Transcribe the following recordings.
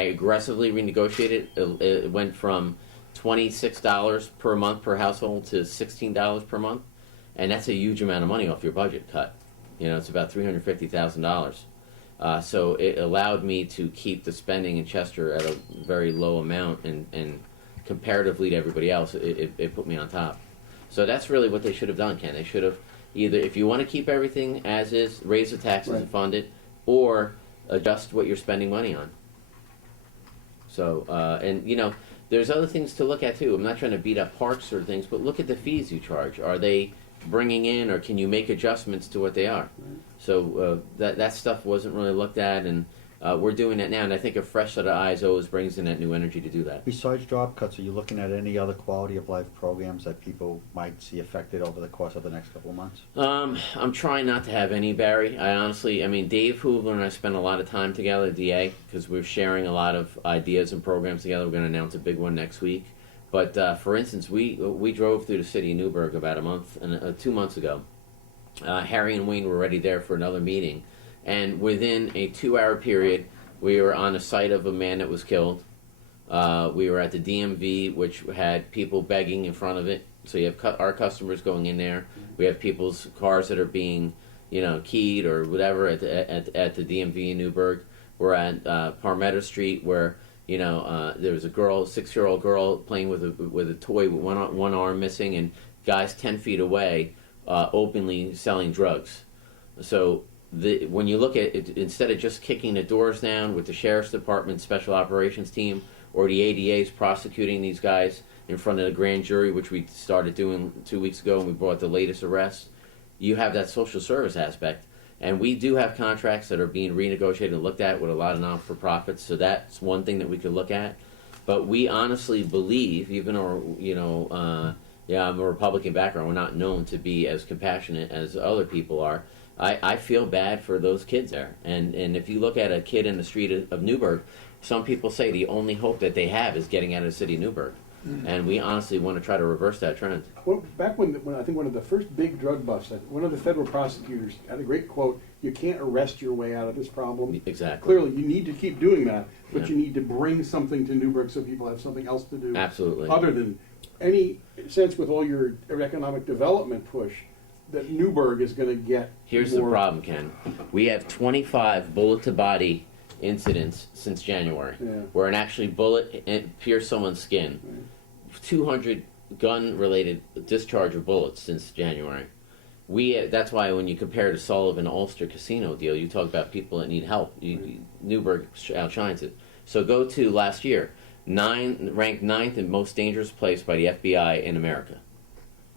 I aggressively renegotiated. It went from $26 per month per household to $16 per month, and that's a huge amount of money off your budget cut. It's about $350,000. So it allowed me to keep the spending in Chester at a very low amount, and comparatively to everybody else, it put me on top. So that's really what they should have done, Ken. They should have either, if you want to keep everything as is, raise the taxes and fund it, or adjust what you're spending money on. So, and there's other things to look at too. I'm not trying to beat up parks or things, but look at the fees you charge. Are they bringing in, or can you make adjustments to what they are? So that stuff wasn't really looked at, and we're doing that now. And I think a fresh set of eyes always brings in that new energy to do that. Besides job cuts, are you looking at any other quality of life programs that people might see affected over the course of the next couple of months? I'm trying not to have any, Barry. Dave Hoover and I spend a lot of time together, DA, because we're sharing a lot of ideas and programs together. We're going to announce a big one next week. But for instance, we drove through the city of Newburgh about 2 months ago. Harry and Wayne were already there for another meeting, and within a 2-hour period, we were on the site of a man that was killed. We were at the DMV, which had people begging in front of it. So you have our customers going in there. We have people's cars that are being, keyed or whatever at the DMV in Newburgh. We're at Parmetta Street, where there was a girl, 6-year-old girl, playing with a toy with one arm missing, and guys 10 feet away openly selling drugs. So when you look at it, instead of just kicking the doors down with the sheriff's department, special operations team, or the ADAs prosecuting these guys in front of the grand jury, which we started doing 2 weeks ago, and we brought the latest arrest, you have that social service aspect. And we do have contracts that are being renegotiated and looked at with a lot of non-for-profits, so that's one thing that we could look at. But we honestly believe, even though, I'm a Republican background, we're not known to be as compassionate as other people are. I feel bad for those kids there. And if you look at a kid in the street of Newburgh, some people say the only hope that they have is getting out of the city of Newburgh. And we honestly want to try to reverse that trend. Well, back when I think one of the first big drug busts, one of the federal prosecutors had a great quote: "You can't arrest your way out of this problem." Exactly. Clearly, you need to keep doing that, but you need to bring something to Newburgh so people have something else to do. Absolutely. Other than any sense with all your economic development push, that Newburgh is going to get. Here's more. the problem, Ken. We have 25 bullet-to-body incidents since January, where an actually bullet pierced someone's skin. 200 gun-related discharge of bullets since January. That's why when you compare the Sullivan-Ulster casino deal, you talk about people that need help. Newburgh outshines it. So go to last year, ranked 9th in most dangerous place by the FBI in America.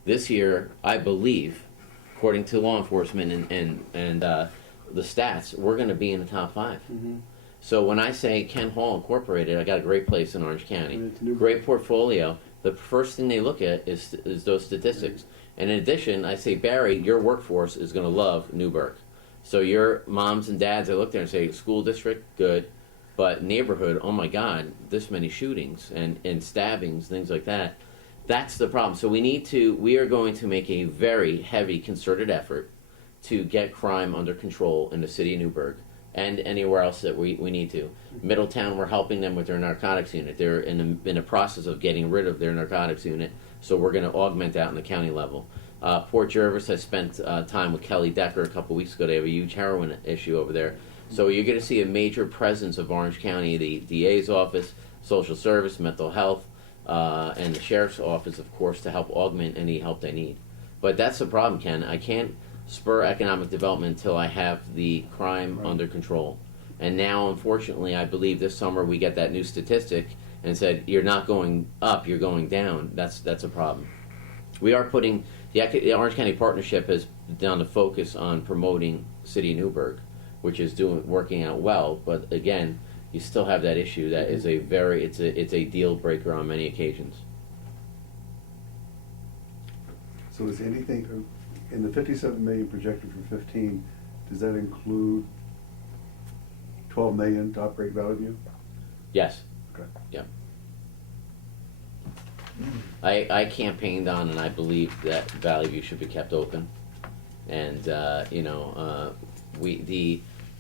This year, I believe, according to law enforcement and the stats, we're going to be in the top 5. Mm-hmm. So when I say Ken Hall Incorporated, I got a great place in Orange County, great portfolio. The first thing they look at is those statistics. And in addition, I say, Barry, your workforce is going to love Newburgh. So your moms and dads, I look there and say, school district, good. But neighborhood, oh my God, this many shootings and stabbings, things like that. That's the problem. So we are going to make a very heavy concerted effort to get crime under control in the city of Newburgh and anywhere else that we need to. Middletown, we're helping them with their narcotics unit. They're in the process of getting rid of their narcotics unit, so we're going to augment that on the county level. Port Jervis, I spent time with Kelly Decker a couple weeks ago. They have a huge heroin issue over there. So you're going to see a major presence of Orange County, the DA's office, social service, mental health, and the sheriff's office, of course, to help augment any help they need. But that's the problem, Ken. I can't spur economic development until I have the crime under control. And now, unfortunately, I believe this summer we get that new statistic and said, you're not going up, you're going down. That's a problem. We are putting, the Orange County Partnership has done a focus on promoting City of Newburgh, which is working out well, but again, you still have that issue that is it's a deal breaker on many occasions. So is anything in the 57 million projected for 15? Does that include 12 million to operate Valley View? Yes. Okay. Yeah. I campaigned on, and I believe that Valley View should be kept open, and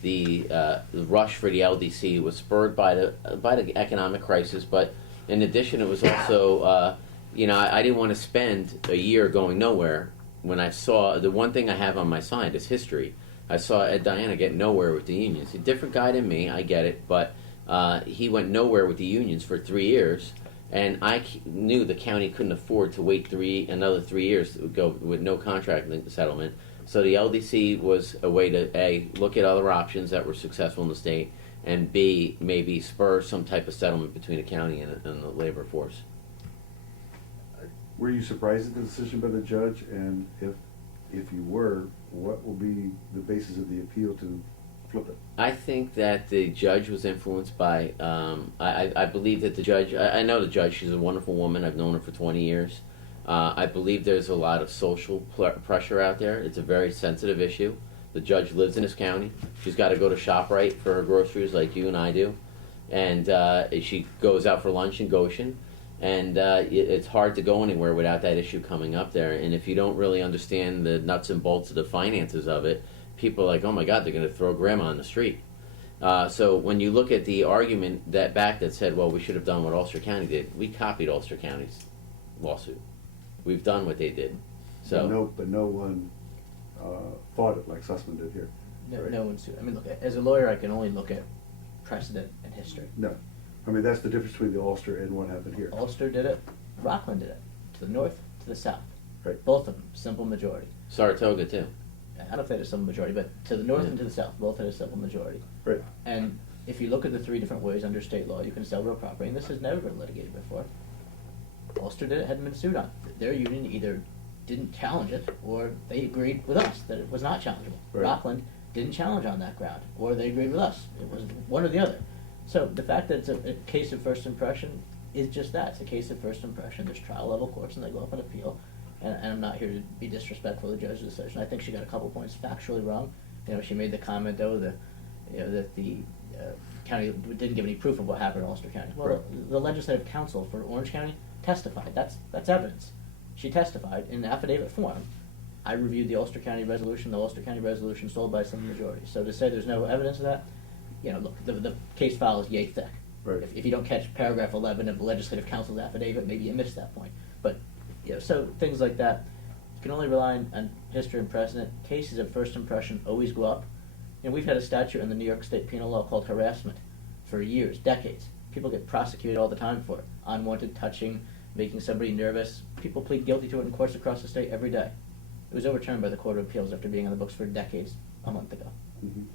the rush for the LDC was spurred by the economic crisis, but in addition, it was also I didn't want to spend a year going nowhere when I saw the one thing I have on my side is history. I saw Ed Diana get nowhere with the unions. He's a different guy than me, I get it, but he went nowhere with the unions for 3 years, and I knew the county couldn't afford to wait another 3 years to go with no contract settlement. So the LDC was a way to A, look at other options that were successful in the state, and B, maybe spur some type of settlement between the county and the labor force. Were you surprised at the decision by the judge? And if you were, what will be the basis of the appeal to flip it? I think that the judge was influenced by, I believe that the judge, I know the judge, she's a wonderful woman, I've known her for 20 years. I believe there's a lot of social pressure out there. It's a very sensitive issue. The judge lives in this county. She's got to go to ShopRite for her groceries like you and I do. And she goes out for lunch in Goshen. And it's hard to go anywhere without that issue coming up there. And if you don't really understand the nuts and bolts of the finances of it, people are like, oh my God, they're going to throw grandma on the street. So when you look at the argument that said, well, we should have done what Ulster County did, we copied Ulster County's lawsuit. We've done what they did. So, But no one fought it like Sussman did here. No, right? no one's. I mean, look. As a lawyer, I can only look at precedent and history. No. I mean, that's the difference between the Ulster and what happened here. Ulster did it. Rockland did it. To the north, to the south. Right. Both of them, simple majority. Saratoga too. I don't know if they had a simple majority, but to the north Yeah. and to the south, both had a simple majority. Right. And if you look at the three different ways under state law, you can sell real property, and this has never been litigated before. Ulster did it, hadn't been sued on. Their union either didn't challenge it, or they agreed with us that it was not challengeable. Right. Rockland didn't challenge on that ground, or they agreed with us. It was one or the other. So the fact that it's a case of first impression is just that. It's a case of first impression. There's trial level courts, and they go up and appeal. And I'm not here to be disrespectful of the judge's decision. I think she got a couple points factually wrong. She made the comment though that the county didn't give any proof of what happened in Ulster County. Well, Right. the legislative counsel for Orange County testified. That's evidence. She testified in affidavit form. I reviewed the Ulster County resolution. The Ulster County resolution sold by some majority. So to say there's no evidence of that, look, the case file is yay thick. Right. If you don't catch paragraph 11 of the legislative counsel's affidavit, maybe you missed that point. But so things like that, you can only rely on history and precedent. Cases of first impression always go up. We've had a statute in the New York State penal law called harassment for years, decades. People get prosecuted all the time for it. Unwanted touching, making somebody nervous. People plead guilty to it in courts across the state every day. It was overturned by the Court of Appeals after being on the books for decades a month ago. Mhm.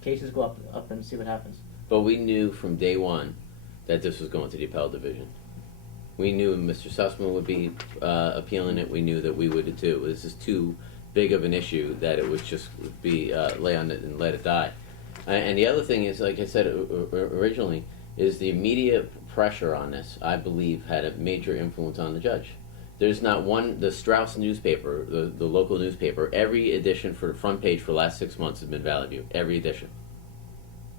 Cases go up and see what happens. But we knew from day one that this was going to the appellate division. We knew Mr. Sussman would be appealing it. We knew that we would too. This is too big of an issue that it would just be lay on it and let it die. And the other thing is, like I said originally, is the immediate pressure on this, I believe, had a major influence on the judge. There's not one, the Strauss newspaper, the local newspaper, every edition for the front page for the last 6 months has been Valley View, every edition.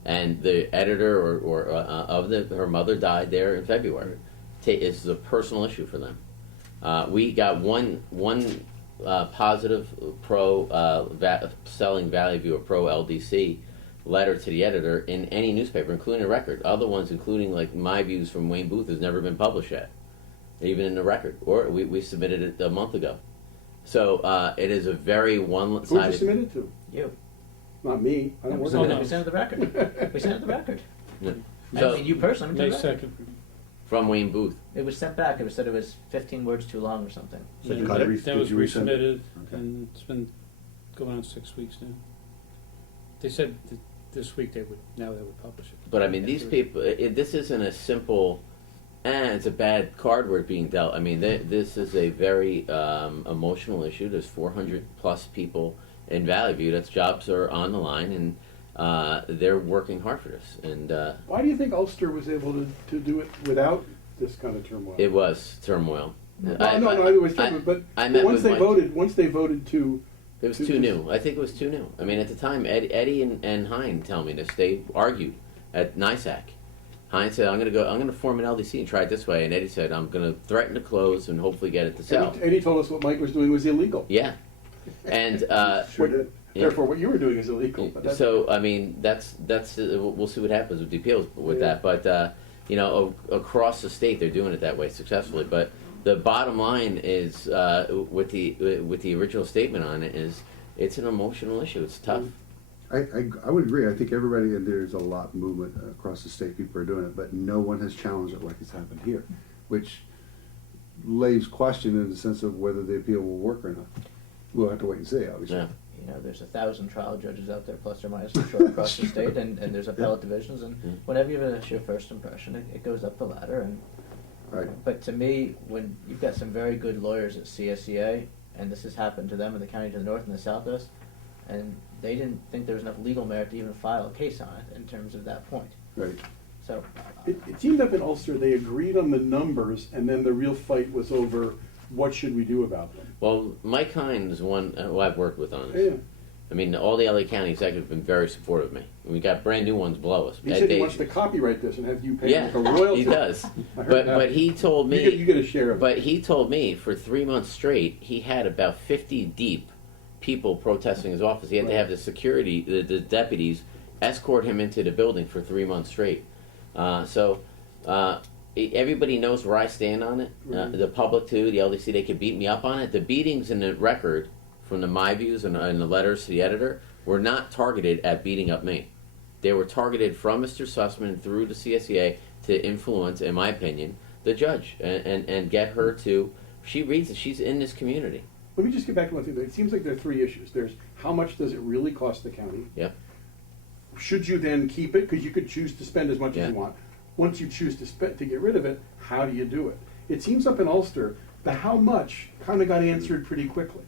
And the editor her mother died there in February. It's a personal issue for them. We got one positive selling Valley View or pro LDC letter to the editor in any newspaper, including the Record. Other ones, including like My Views from Wayne Booth, has never been published yet, even in the Record. Or we submitted it a month ago. So it is a very one-sided. Who did you submit it to? You. Not me. I don't work We on sent that. it to the Record. We sent it to the Record. Yeah. I So, mean, you personally. May to the Record. 2nd. from Wayne Booth. It was sent back. It was said it was 15 words too long or something. So you Yeah, cut it? That was Did you resend it? resubmitted, Okay. and it's been going on 6 weeks now. They said that this week they would publish it. But I mean, these people, this isn't a simple, it's a bad card we're being dealt. I mean, this is a very emotional issue. There's 400 plus people in Valley View that's jobs are on the line, and they're working hard for this. And Why do you think Ulster was able to do it without this kind of turmoil? it was turmoil. No, it was turmoil, but I met once with they Mike. voted to. It was too new. I think it was too new. I mean, at the time, Eddie and Hein tell me this. They argued at NISAC. Hein said, I'm going to form an LDC and try it this way. And Eddie said, I'm going to threaten to close and hopefully get it to sell. Eddie told us what Mike was doing was illegal. Yeah. And Sure did. Yeah. Therefore, what you were doing is illegal. But that's, So I mean, that's we'll see what happens with the appeals with Yeah. that. But you know, across the state, they're doing it that way successfully. But the bottom line is, with the original statement on it, is it's an emotional issue. It's tough. I would agree. I think everybody, and there's a lot of movement across the state, people are doing it, but no one has challenged it like it's happened here, which lays question in the sense of whether the appeal will work or not. We'll have to wait and see, obviously. Yeah. You know, there's 1,000 trial judges out there, plus or minus, I'm sure, across the state, and there's appellate divisions, and whenever you have an issue of first impression, it goes up the ladder. And Right. But to me, when you've got some very good lawyers at CSEA, and this has happened to them in the county to the north and the southwest, and they didn't think there was enough legal merit to even file a case on it in terms of that point. Right. So, it seemed up in Ulster they agreed on the numbers, and then the real fight was over what should we do about them. Well, Mike Hine is one who I've worked with on this. Yeah. I mean, all the LA County executives have been very supportive of me. We got brand new ones below us. He said he wants to copyright this and have you pay Yeah, like a royalty. he does. I heard But that. he told me. You get a share of it. But he told me for 3 months straight, he had about 50 deep people protesting his office. He had to have the security, the deputies, escort him into the building for 3 months straight. Everybody knows where I stand on it. Right. The public too, the LDC, they could beat me up on it. The beatings in the record from the my views and the letters to the editor were not targeted at beating up me. They were targeted from Mr. Sussman through the CSEA to influence, in my opinion, the judge and get her to. She reads it. She's in this community. Let me just get back to one thing. It seems like there are three issues. There's how much does it really cost the county? Yeah. Should you then keep it? Because you could choose to spend as much Yeah. as you want. Once you choose to spend to get rid of it, how do you do it? It seems up in Ulster, the how much kind of got answered pretty quickly.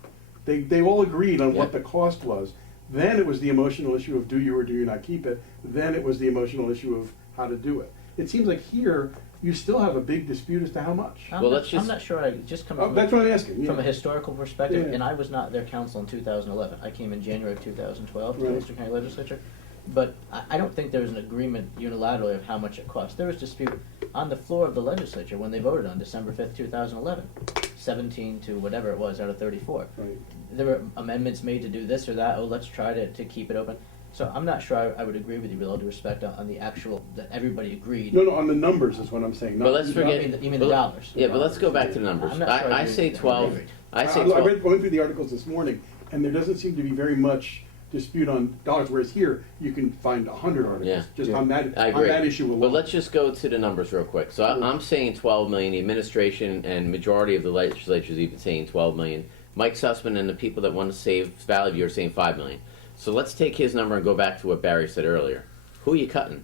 They all agreed on what Yeah. the cost was. Then it was the emotional issue of do you or do you not keep it. Then it was the emotional issue of how to do it. It seems like here you still have a big dispute as to how much. I'm not sure. I just come Oh, from, that's what I'm asking. from yeah. a historical perspective, Yeah. and I was not their counsel in 2011. I came in January of 2012 to Right. the Ulster County Legislature. But I don't think there was an agreement unilaterally of how much it cost. There was dispute on the floor of the legislature when they voted on December 5th, 2011, 17 to whatever it was out of 34. Right. There were amendments made to do this or that. Oh, let's try to keep it open. So I'm not sure I would agree with you with all due respect on the actual, that everybody agreed. No, on the numbers is what I'm saying. But let's forget. You mean the dollars? Yeah, but let's go back to the numbers. I'm not sure I I agree say with that. 12. I say I 12. went through the articles this morning, and there doesn't seem to be very much dispute on dollars, whereas here you can find 100 articles Yeah. just Yeah. on that I on agree. that issue alone. But let's just go to the numbers real quick. So I'm saying 12 million. The administration and majority of the legislature is even saying 12 million. Mike Sussman and the people that want to save Valley View are saying 5 million. So let's take his number and go back to what Barry said earlier. Who are you cutting?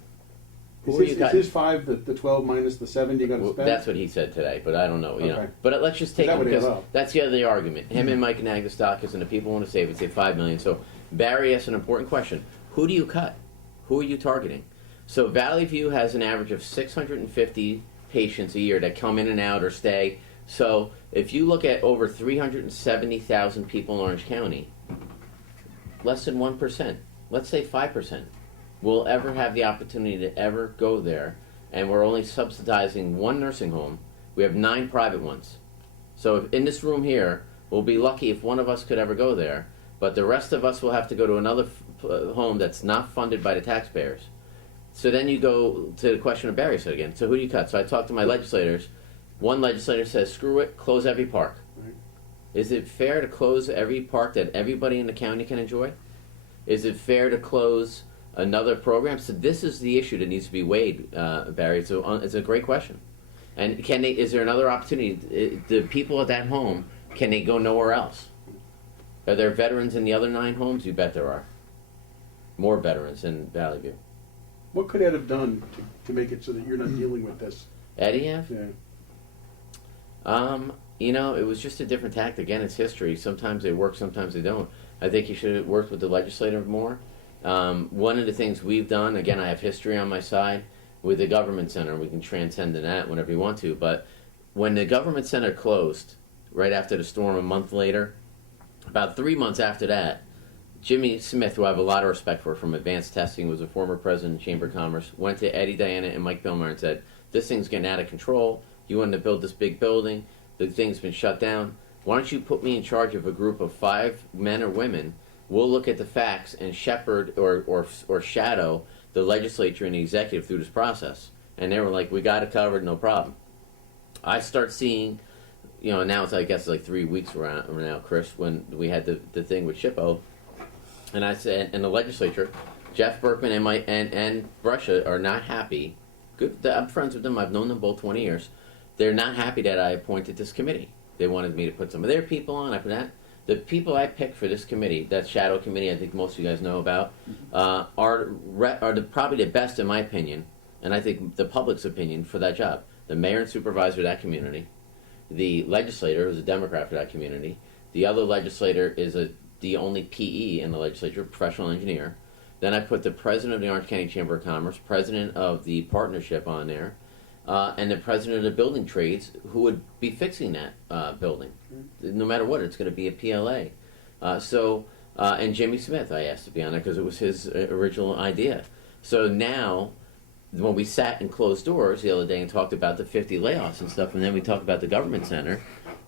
Who are you is cutting? his 5 the 12 minus the 7 you got to Well, spend? that's what he said today, but I don't know. You know. Okay. But let's just take That it would add because up. that's the other argument. Him and Mike and Agnestakis and the people want to save it say 5 million. So Barry asked an important question: who do you cut? Who are you targeting? So Valley View has an average of 650 patients a year that come in and out or stay. So if you look at over 370,000 people in Orange County, less than 1%, let's say 5%, will ever have the opportunity to ever go there, and we're only subsidizing one nursing home. We have 9 private ones. So if in this room here, we'll be lucky if one of us could ever go there, but the rest of us will have to go to another home that's not funded by the taxpayers. So then you go to the question of Barry said again. So who do you cut? So I talked to my legislators. One legislator says, screw it, close every park. Right. Is it fair to close every park that everybody in the county can enjoy? Is it fair to close another program? So this is the issue that needs to be weighed, Barry. So it's a great question. And can they? Is there another opportunity? The people at that home, can they go nowhere else? Are there veterans in the other 9 homes? You bet there are. More veterans in Valley View. What could Ed have done to make it so that you're not dealing with this? Eddie have? Yeah. You know, it was just a different tact. Again, it's history. Sometimes they work, sometimes they don't. I think you should have worked with the legislature more. One of the things we've done, again, I have history on my side, with the government center. We can transcend to that whenever you want to. But when the government center closed, right after the storm, a month later, about 3 months after that, Jimmy Smith, who I have a lot of respect for from advanced testing, was a former president of Chamber of Commerce, went to Eddie, Diana, and Mike Billmar and said, this thing's getting out of control. You wanted to build this big building. The thing's been shut down. Why don't you put me in charge of a group of 5 men or women we'll look at the facts and shepherd or shadow the legislature and the executive through this process. And they were like, we got it covered, no problem. I start seeing, now it's, I guess, like 3 weeks around now, Chris, when we had the thing with SHPO, and I said, and the legislature, Jeff Berkman and Brusha are not happy. Good, I'm friends with them. I've known them both 20 years. They're not happy that I appointed this committee. They wanted me to put some of their people on. I put that. The people I picked for this committee, that shadow committee, I think most of you guys know about, are probably the best in my opinion, and I think the public's opinion for that job. The mayor and supervisor of that community, the legislator is a Democrat for that community, the other legislator is the only PE in the legislature, professional engineer. Then I put the president of the Orange County Chamber of Commerce, president of the partnership on there, and the president of the building trades, who would be fixing that building. No matter what, it's going to be a PLA. And Jimmy Smith I asked to be on there because it was his original idea. So now, when we sat in closed doors the other day and talked about the 50 layoffs and stuff, and then we talked about the government center,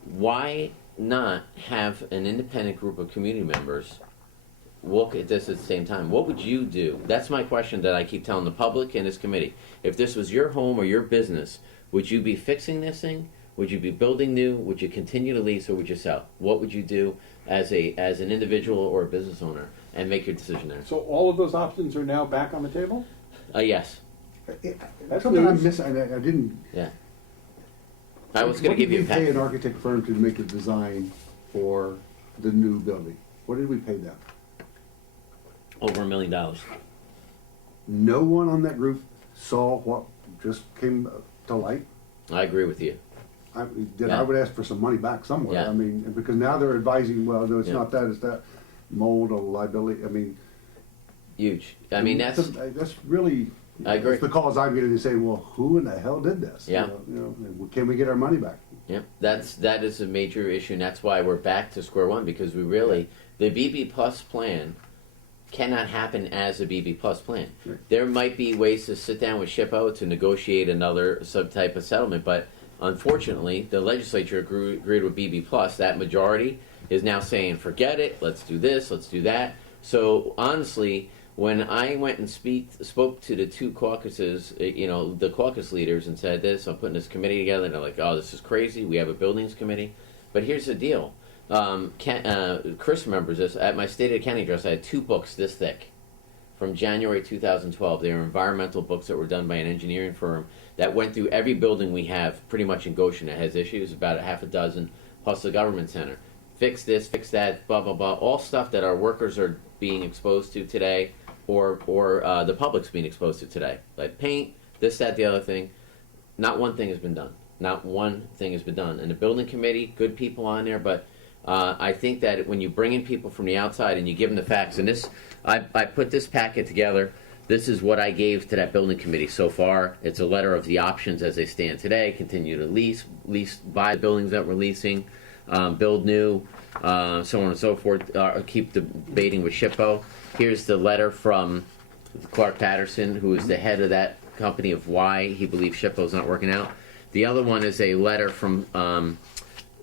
why not have an independent group of community members look at this at the same time? What would you do? That's my question that I keep telling the public and this committee. If this was your home or your business, would you be fixing this thing? Would you be building new? Would you continue to lease, or would you sell? What would you do as an individual or a business owner, and make your decision there? So all of those options are now back on the table? Yes. That's Something I'm news. missing, I didn't. Yeah. I was going to give you a What did we pay an packet. architect firm to make the design for the new building? What did we pay them? Over $1 million. No one on that group saw what just came to light. I agree with you. I Yeah. would ask for some money back somewhere. Yeah. I mean, because now they're advising, well, no, it's Yeah. not that, it's that mold or liability. I mean, Huge. I mean, that's really. I agree. It's the calls I'm getting to say, well, who in the hell did this? Yeah. Can we get our money back? Yep, that is a major issue, and that's why we're back to square one, because we really, the BB Plus plan cannot happen as a BB Plus plan. Right. There might be ways to sit down with SHPO to negotiate another subtype of settlement, but unfortunately, the legislature agreed with BB Plus. That majority is now saying, forget it, let's do this, let's do that. So honestly, when I went and spoke to the two caucuses, the caucus leaders, and said this, I'm putting this committee together, and they're like, oh, this is crazy, we have a buildings committee. But here's the deal. Chris remembers this. At my State of the County address, I had 2 books this thick from January 2012. They were environmental books that were done by an engineering firm that went through every building we have pretty much in Goshen that has issues, about a half a dozen, plus the government center. Fix this, fix that, blah, blah, blah. All stuff that our workers are being exposed to today, or the public's being exposed to today. Like paint, this, that, the other thing. Not one thing has been done. Not one thing has been done. And the building committee, good people on there, but I think that when you bring in people from the outside and you give them the facts, and this, I put this packet together. This is what I gave to that building committee so far. It's a letter of the options as they stand today. Continue to lease, buy the buildings that we're leasing, build new, so on and so forth. Keep debating with SHPO. Here's the letter from Clark Patterson, who is the head of that company, of why he believes SHPO is not working out. The other one is a letter from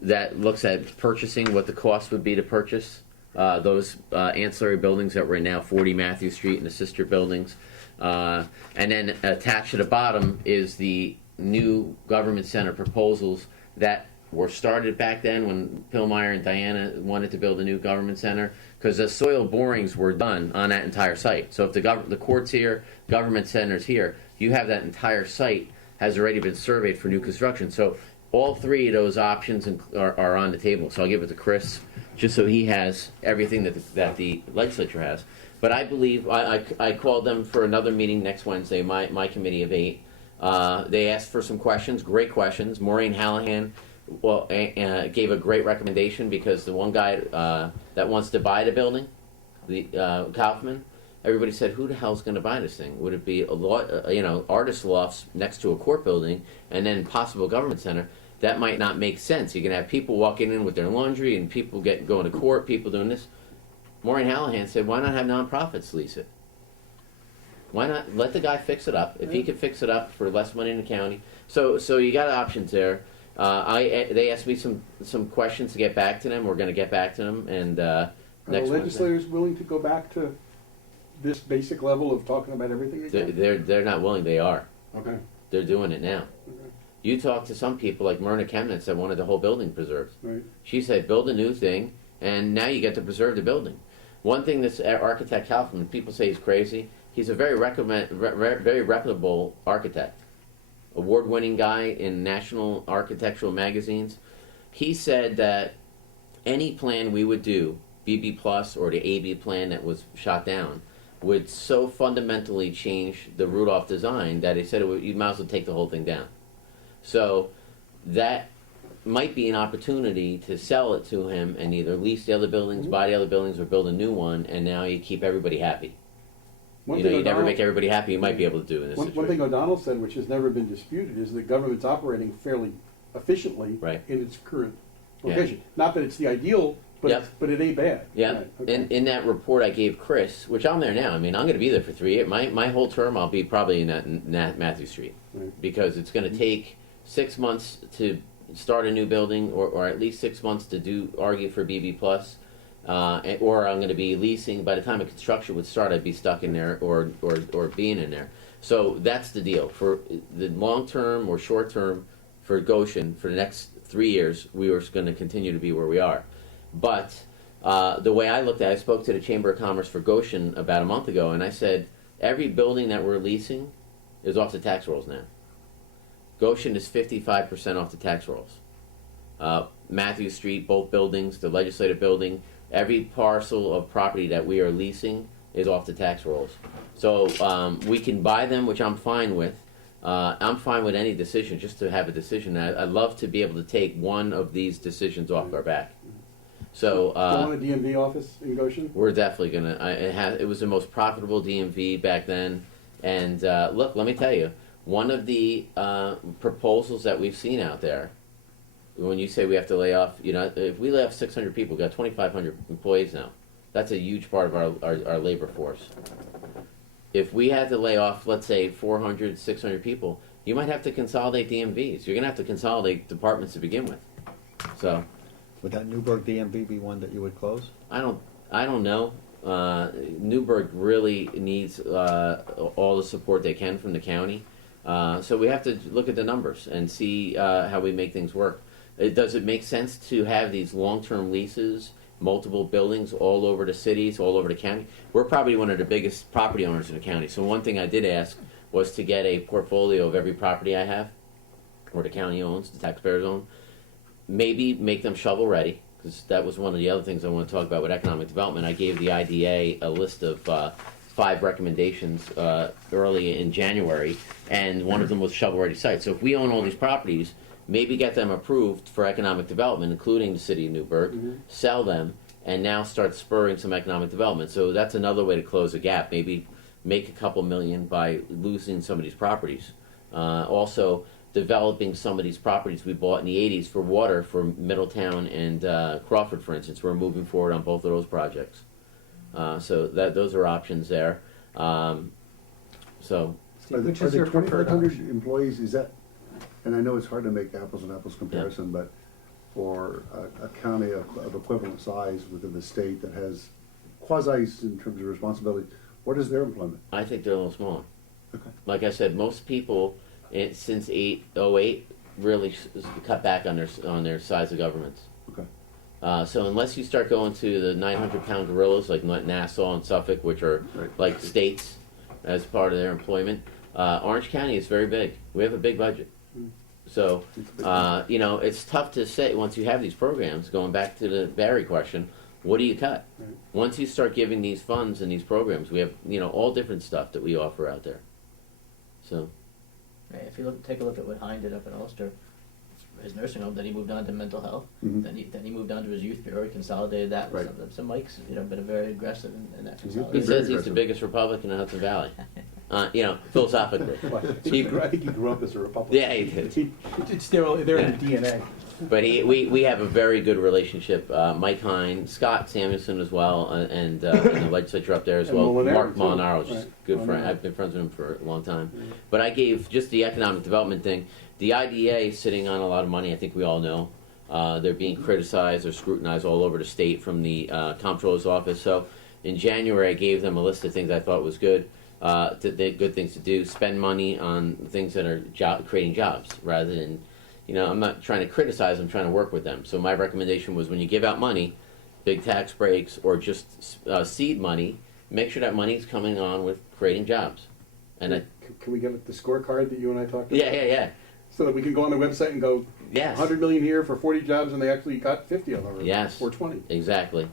that looks at purchasing, what the cost would be to purchase those ancillary buildings that were in now 40 Matthew Street and the sister buildings. And then attached to the bottom is the new government center proposals that were started back then when Pillmeyer and Diana wanted to build a new government center, because the soil borings were done on that entire site. So if the court's here, government center's here, you have that entire site has already been surveyed for new construction. So all 3 of those options are on the table. So I'll give it to Chris, just so he has everything that the legislature has. But I believe, I called them for another meeting next Wednesday, my committee of 8. They asked for some questions, great questions. Maureen Hallahan gave a great recommendation, because the one guy that wants to buy the building, the Kaufman, everybody said, who the hell's going to buy this thing? Would it be a lot, artist lofts next to a court building and then possible government center? That might not make sense. You can have people walking in with their laundry and people going to court, people doing this. Maureen Hallahan said, why not have nonprofits lease it? Why not let the guy fix it up? If he could fix it up for less money in the county. So you got options there. They asked me some questions to get back to them. We're going to get back to them, and the next Wednesday. legislators willing to go back to this basic level of talking about everything again? They're not willing, they are. Okay. They're doing it now. Okay. You talk to some people like Myrna Chemnitz that wanted the whole building preserved. Right. She said, build a new thing, and now you get to preserve the building. One thing this architect Halfman, people say he's crazy, he's a very very reputable architect. Award-winning guy in national architectural magazines. He said that any plan we would do, BB Plus or the AB plan that was shot down, would so fundamentally change the Rudolph design that he said you might as well take the whole thing down. So that might be an opportunity to sell it to him and either lease the other buildings, buy the other buildings, or build a new one, and now you keep everybody happy. One You know, thing you never O'Donnell- make everybody happy, you might be able to do in this One situation. thing O'Donnell said, which has never been disputed, is that government's operating fairly efficiently Right. in its current Yeah. location. Not that it's the ideal, but, Yep. but it ain't bad. Yeah, Right, okay. and in that report I gave Chris, which I'm there now. I mean, I'm going to be there for 3 years. My whole term, I'll be probably in that Matthew Street, Right. because it's going to take 6 months to start a new building, or at least 6 months to argue for BB Plus, or I'm going to be leasing. By the time a construction would start, I'd be stuck in there, or being in there. So that's the deal for the long term or short term for Goshen for the next 3 years. We are going to continue to be where we are. But the way I looked at it, I spoke to the Chamber of Commerce for Goshen about a month ago, and I said, every building that we're leasing is off the tax rolls now. Goshen is 55% off the tax rolls. Matthew Street, both buildings, the legislative building, every parcel of property that we are leasing is off the tax rolls. So we can buy them, which I'm fine with. I'm fine with any decision, just to have a decision. I'd love to be able to take one of these decisions off our back. So Still want a DMV office in Goshen? we're definitely gonna. It was the most profitable DMV back then, and look, let me tell you, one of the proposals that we've seen out there, when you say we have to lay off, if we lay off 600 people, we've got 2,500 employees now. That's a huge part of our labor force. If we had to lay off, let's say, 400, 600 people, you might have to consolidate DMVs. You're gonna have to consolidate departments to begin with. So. Would that Newburgh DMV be one that you would close? I don't know. Newburgh really needs all the support they can from the county. So we have to look at the numbers and see how we make things work. Does it make sense to have these long-term leases, multiple buildings all over the cities, all over the county? We're probably one of the biggest property owners in the county. So one thing I did ask was to get a portfolio of every property I have, or the county owns, the taxpayers own. Maybe make them shovel ready, because that was one of the other things I want to talk about with economic development. I gave the IDA a list of 5 recommendations early in January, and one of them was shovel ready sites. So if we own all these properties, maybe get them approved for economic development, including the city of Newburgh, sell them, and now start spurring some economic development. So that's another way to close the gap. Maybe make a couple million by losing some of these properties. Also, developing some of these properties we bought in the 80s for water for Middletown and Crawford, for instance. We're moving forward on both of those projects. So those are options there. Are Which the is your preferred 2,500 option? employees, is that, and I know it's hard to make apples and apples comparison, but for a county of equivalent size within the state that has quasi in terms of responsibility, what is their employment? I think they're a little small. Okay. Like I said, most people since 08 really cut back on their size of governments. Okay. So unless you start going to the 900-pound gorillas like Nassau and Suffolk, which are Right. like states as part of their employment, Orange County is very big. We have a big budget. So, it's tough to say once you have these programs, going back to the Barry question, what do you cut? Right. Once you start giving these funds and these programs, we have, all different stuff that we offer out there. So, Right, if you take a look at what Hein did up in Ulster, his nursing home, then he moved on to mental health, Mhm. then he moved on to his youth bureau, he consolidated that with Right. some of them. So Mike's been very aggressive in that he consolidation. says he's the aggressive. biggest Republican in Hudson Valley. Philosophically. Well, I think he grew up as a Republican. Yeah, he did. It's there in the DNA. But we have a very good relationship. Mike Hine, Scott Samuelson as well, and the legislature up there as And well. Molinaro, Mark too. Molinaro, just Right. good friend. Molinaro. I've been friends with him for a long time. But I gave just the economic development thing. The IDA is sitting on a lot of money. I think we all know. They're being criticized or scrutinized all over the state from the comptroller's office. So in January, I gave them a list of things I thought was good, good things to do. Spend money on things that are creating jobs rather than, I'm not trying to criticize, I'm trying to work with them. So my recommendation was when you give out money, big tax breaks or just seed money, make sure that money's coming on with creating jobs. And Can we get the scorecard that you and I talked about? yeah. So that we can go on the website and go, Yes. 100 million here for 40 jobs, and they actually got 50 of them, Yes. or 20. Exactly.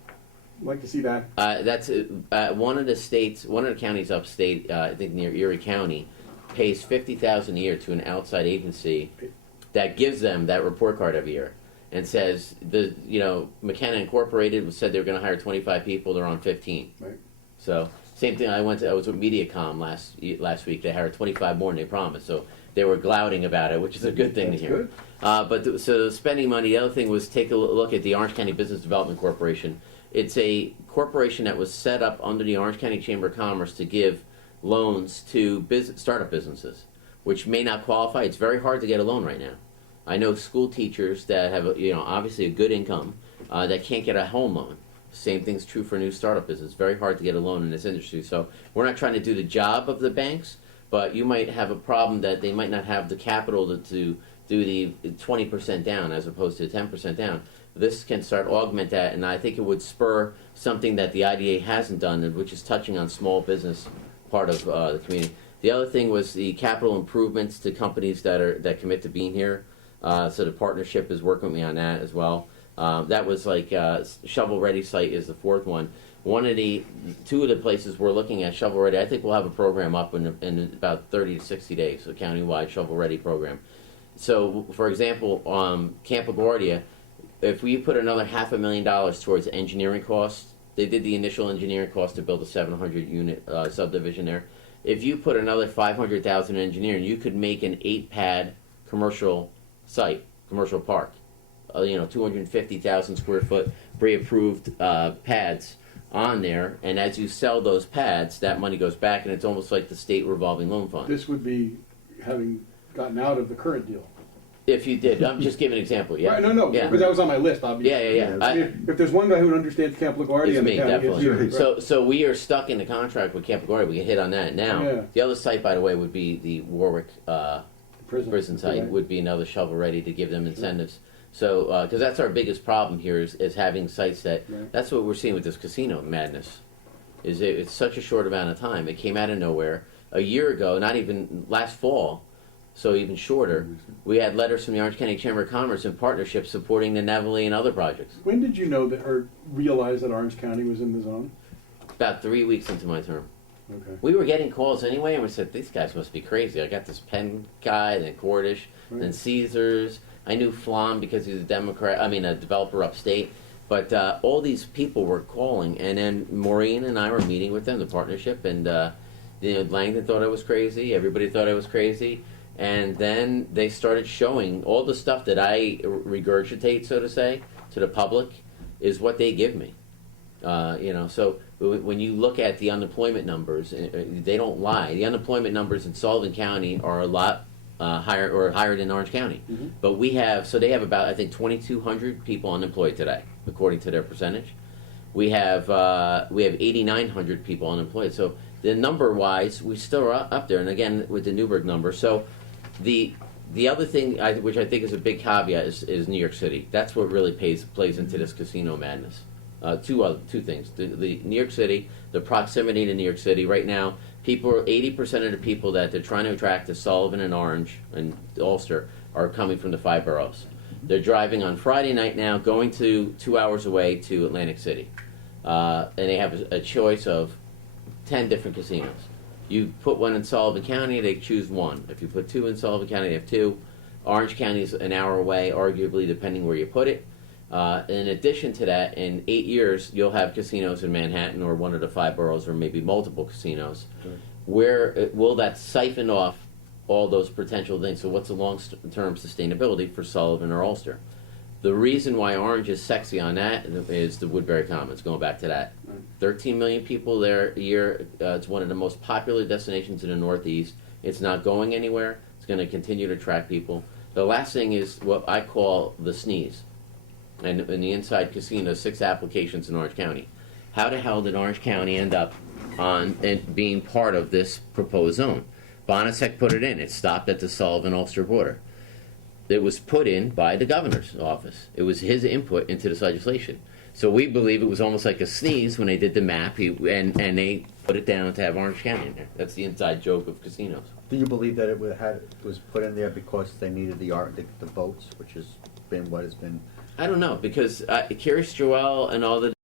I'd like to see that. That's one of the counties upstate, I think near Erie County, pays $50,000 a year to an outside agency that gives them that report card every year and says McKenna Incorporated said they were going to hire 25 people, they're on 15. Right. So same thing. I was with MediaCom last week. They hired 25 more than they promised. So they were gloating about it, which is a good thing That's to hear. good. So spending money. The other thing was take a look at the Orange County Business Development Corporation. It's a corporation that was set up under the Orange County Chamber of Commerce to give loans to startup businesses, which may not qualify. It's very hard to get a loan right now. I know school teachers that have obviously a good income that can't get a home loan. Same thing's true for new startup business. It's very hard to get a loan in this industry. So we're not trying to do the job of the banks, but you might have a problem that they might not have the capital to do the 20% down as opposed to 10% down. This can start augment that, and I think it would spur something that the IDA hasn't done, which is touching on small business part of the community. The other thing was the capital improvements to companies that commit to being here. So the partnership is working with me on that as well. That was like Shovel Ready site is the fourth one. Two of the places we're looking at Shovel Ready, I think we'll have a program up in about 30 to 60 days, a countywide Shovel Ready program. So, for example, Camp LaGuardia, if we put another $500,000 towards engineering costs, they did the initial engineering cost to build a 700 unit subdivision there. If you put another $500,000 in engineering, you could make an 8-pad commercial site, commercial park. 250,000 square foot pre-approved pads on there, and as you sell those pads, that money goes back, and it's almost like the state revolving loan fund. This would be having gotten out of the current deal. If you did, I'm just giving an example. Yeah. Right, no, Yeah. because that was on my list, obviously. Yeah. If there's one guy who understands Camp LaGuardia It's in the me, county, definitely. it's you. So we are stuck in the contract with Camp LaGuardia. We can hit on that now. Yeah. The other site, by the way, would be the Warwick prison site. Right. Would be another shovel ready to give them incentives. So because that's our biggest problem here is having sites that. Right. That's what we're seeing with this casino madness. It's such a short amount of time. It came out of nowhere a year ago, not even last fall. So even shorter, we had letters from the Orange County Chamber of Commerce in partnership supporting the Neville and other projects. When did you know that, or realize that Orange County was in the zone? About 3 weeks into my term. Okay. We were getting calls anyway, and we said, these guys must be crazy. I got this Penn guy, then Cordish, then Right. Caesars. I knew Flom because he's a developer upstate. But all these people were calling, and then Maureen and I were meeting with them, the partnership, and Langdon thought I was crazy. Everybody thought I was crazy. And then they started showing all the stuff that I regurgitate, so to say, to the public, is what they give me. So when you look at the unemployment numbers, they don't lie. The unemployment numbers in Sullivan County are a lot higher than Orange County. Mm-hmm. But they have about, I think, 2,200 people unemployed today, according to their percentage. We have 8,900 people unemployed. So the number-wise, we still are up there. And again, with the Newburgh number. So the other thing, which I think is a big caveat, is New York City. That's what really plays into this casino madness. Two things: the New York City, the proximity to New York City. Right now, 80% of the people that they're trying to attract to Sullivan and Orange and Ulster are coming from the 5 boroughs. They're driving on Friday night now, going to 2 hours away to Atlantic City, and they have a choice of 10 different casinos. You put one in Sullivan County, they choose one. If you put 2 in Sullivan County, they have 2. Orange County is an hour away, arguably, depending where you put it. In addition to that, in 8 years, you'll have casinos in Manhattan or one of the 5 boroughs, or maybe multiple casinos. Right. Where will that siphon off all those potential things? So what's the long-term sustainability for Sullivan or Ulster? The reason why Orange is sexy on that is the Woodbury Commons, going back to that. Right. 13 million people there a year. It's one of the most popular destinations in the Northeast. It's not going anywhere. It's going to continue to attract people. The last thing is what I call the sneeze. and the inside casino, 6 applications in Orange County. How the hell did Orange County end up on and being part of this proposed zone? Bonasek put it in. It stopped at the Sullivan-Ulster border. It was put in by the governor's office. It was his input into this legislation. So we believe it was almost like a sneeze when they did the map, and they put it down to have Orange County in there. That's the inside joke of casinos. Do you believe that it was put in there because they needed the votes, which has been what has been? I don't know, because Curious Joel and all the